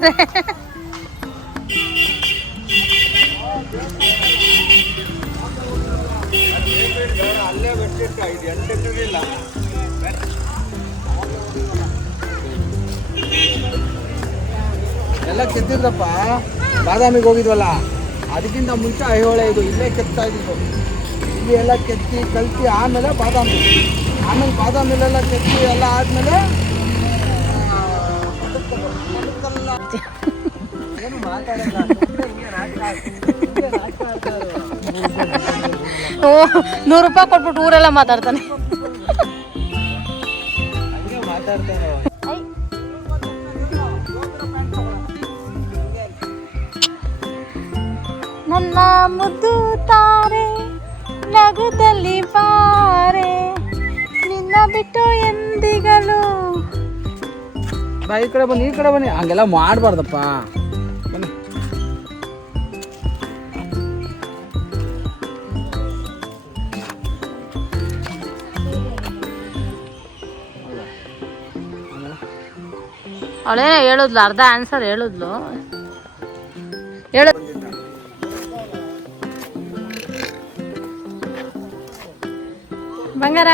ಅಷ್ಟೇ. ಎಲ್ಲ ಕೆತ್ತಿದ್ರಪ್ಪ. ಬಾದಾಮಿಗೆ ಹೋಗಿದ್ವಲ್ಲ, ಅದಕ್ಕಿಂತ ಮುಂಚೆ ಐಹೊಳೆ ಇದು ಇಲ್ಲೇ ಕೆತ್ತಾ ಇದ್ದಿದ್ದು. ಇಲ್ಲಿ ಎಲ್ಲ ಕೆತ್ತಿ ಕಲ್ತಿ ಆಮೇಲೆ ಬಾದಾಮಿಲೆಲ್ಲ ಕೆತ್ತಿ ಎಲ್ಲ ಆದಮೇಲೆ ಏನು ಮಾತಾಡಲ್ಲ. ಓ, 100 ರೂಪಾಯಿ ಕೊಟ್ಬಿಟ್ಟು ಊರೆಲ್ಲ ಮಾತಾಡ್ತಾನೆ. ಹಂಗೆ ಮಾತಾಡ್ತಾರೆ. ನನ್ನ ಮುದ್ದು ತಾರೆ ನಗುದಲ್ಲಿ ಬಾರೆ ನಿನ್ನ ಬಿಟ್ಟು ಎಂದಿಗಳು. ಬಾ, ಈ ಕಡೆ ಬನ್ನಿ. ಹಂಗೆಲ್ಲ ಮಾಡಬಾರ್ದಪ್ಪ. ಬನ್ನಿ. ಅವಳೇನೋ ಹೇಳಿದ್ಲು, ಅರ್ಧ ಆನ್ಸರ್ ಹೇಳಿದ್ಲು. ಬಂಗಾರ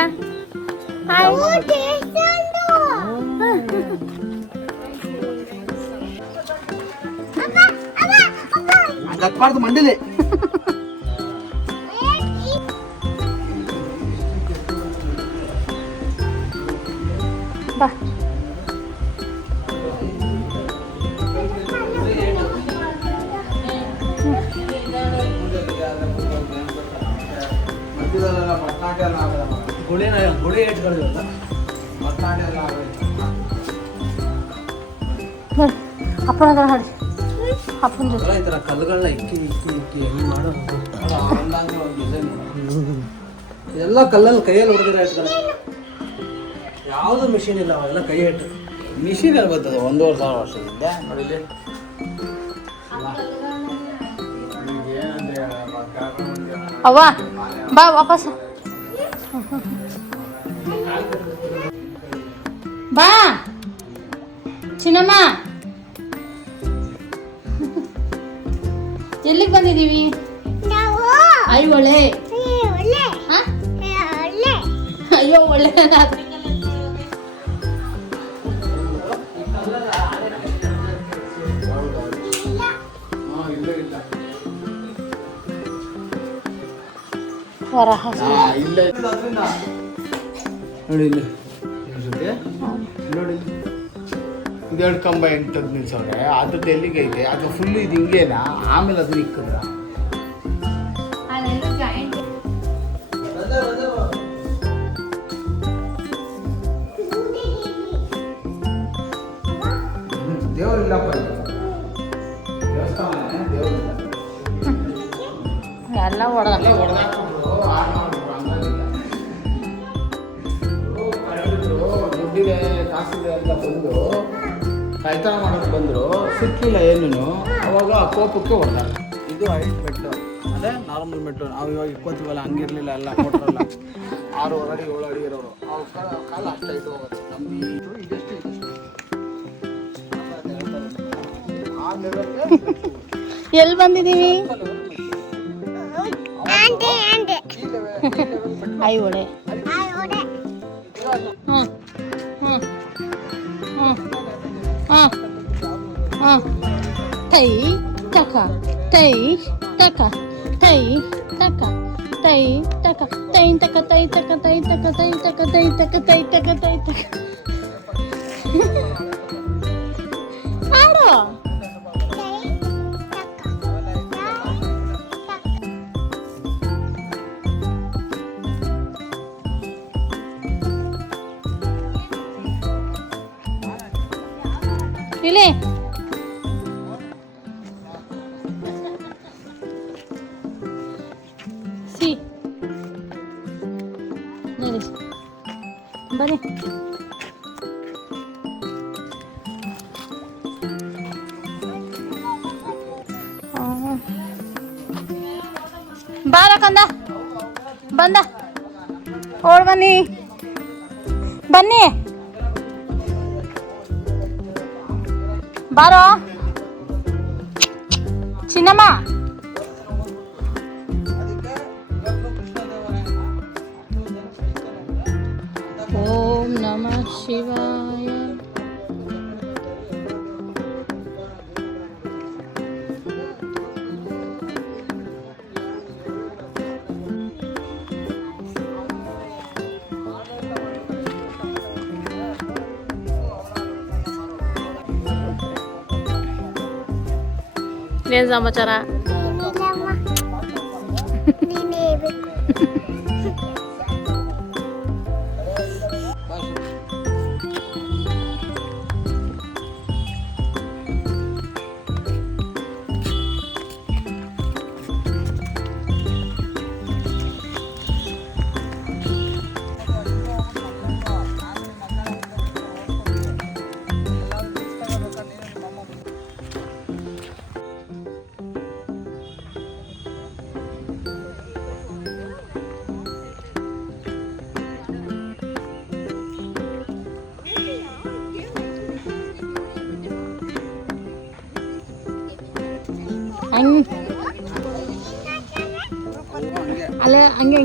ಹತ್ಬಾರ್ದು ಮಂಡಿಲಿ. ಬಾ. ಗುಳಿ ಇಟ್ಕೊಳ್ಳೋದು ಅಪ್ಪನ ಹತ್ರ ಹಾಡಿ. ಅಪ್ಪನ ಜೊತೆ ಈ ಥರ ಕಲ್ಲುಗಳನ್ನ ಇಕ್ಕಿ ಹೆಂಗೆ ಮಾಡೋದು. ಇದೆಲ್ಲ ಕಲ್ಲಲ್ಲಿ ಕೈಯಲ್ಲಿ ಹೊಡೆದಿರೋ ಇಟ್ಕೊಂಡು, ಯಾವುದು ಮಿಷಿನ್ ಇಲ್ಲ, ಅವೆಲ್ಲ ಕೈ ಇಟ್ಟು. ಮಿಷಿನ್ ಬರ್ತದೆ 1,500 ವರ್ಷದಿಂದ. ನೋಡಿ ಅವ್ವ ಬಾ ವಾಪಸ್ ಬಾ ಚಿನ್ನಮ್ಮ. ಎಲ್ಲಿಗೆ ಬಂದಿದ್ದೀವಿ? ಐಹೊಳೆ. ಅಯ್ಯೋ ಒಳ್ಳೆ. ನೋಡಿ ಇಲ್ಲಿ ನೋಡಿ, ಇದೆರಡು ಕಂಬ ಹೆಂಗೆ ತೆಗ್ದು ನಿಲ್ಸವ್ರೆ. ಅದ್ರದ್ದು ಎಲ್ಲಿಗೆ ಐತೆ? ಅದು ಫುಲ್ಲು ಇದು ಹಿಂಗೇನಾ? ಆಮೇಲೆ ಅದು ಇಕ್ಕದ ದೇವರಿಲ್ಲಪ್ಪ. ದೇವಸ್ಥಾನ ದೇವರಿಲ್ಲ. ಎಲ್ಲ ಹೊಡೆದ ದುಡ್ಡಿದೆ ಕಾಸಿದೆ ಅಂತ ಬಂದು ಕಾಯ್ತಾನ ಮಾಡೋದು ಬಂದರು, ಸಿಕ್ಕಿಲ್ಲ ಏನೂ. ಅವಾಗ ಆ ಕೋಪಕ್ಕೆ ಹೊಡೆದಾರ. ಇದು ಹೈಟ್ ಮೆಟ್ಟು, ಅದೇ ನಾರ್ಮಲ್ ಮೆಟ್ಟು. ನಾವು ಇವಾಗ ಇಕ್ಕೋತೀವಲ್ಲ, ಹಂಗಿರಲಿಲ್ಲ. ಎಲ್ಲ ಕೊಟ್ಟರಲ್ಲ 6 ಅಡಿ 7 ಅಡಿ ಇರೋರು, ಅವ್ರ ಕಾಲ ಅಷ್ಟು ಹೈಟ್ ಹೋಗುತ್ತೆ. ನಮ್ದು ಇದಷ್ಟು ಆ ಲೆವೆಲ್ಗೆ ಎಲ್ಲಿ ಬಂದಿದ್ದೀವಿ? ಐಹೊಳೆ. ತೈ ತಕ ತೈ ತಕ ತೈ ತಕ ತೈ ತಕ ತೈ ತಕ ತೈ ತಕ ತೈ ತಕ ತೈ ತಕ ತೈ ತಕ ತೈ ತಕ ತೈ ತಕ. ಆಡೋ ಇಲ್ಲಿ. ಸಿ ಬನ್ನಿ. ಬಾರ ಕಂದ ಬಂದ ಓಡ್ ಬನ್ನಿ ಬನ್ನಿ ಬಾರೋ. ಚಿನ್ನಮ್ಮ ಓಂ ನಮಃ ಶಿವಾಯ. ಏನ್ ಸಮಾಚಾರ? ಅಲ್ಲೇ ಹಂಗೆ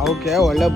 ಅವಕ್ಕೆ ಒಳ್ಳೆ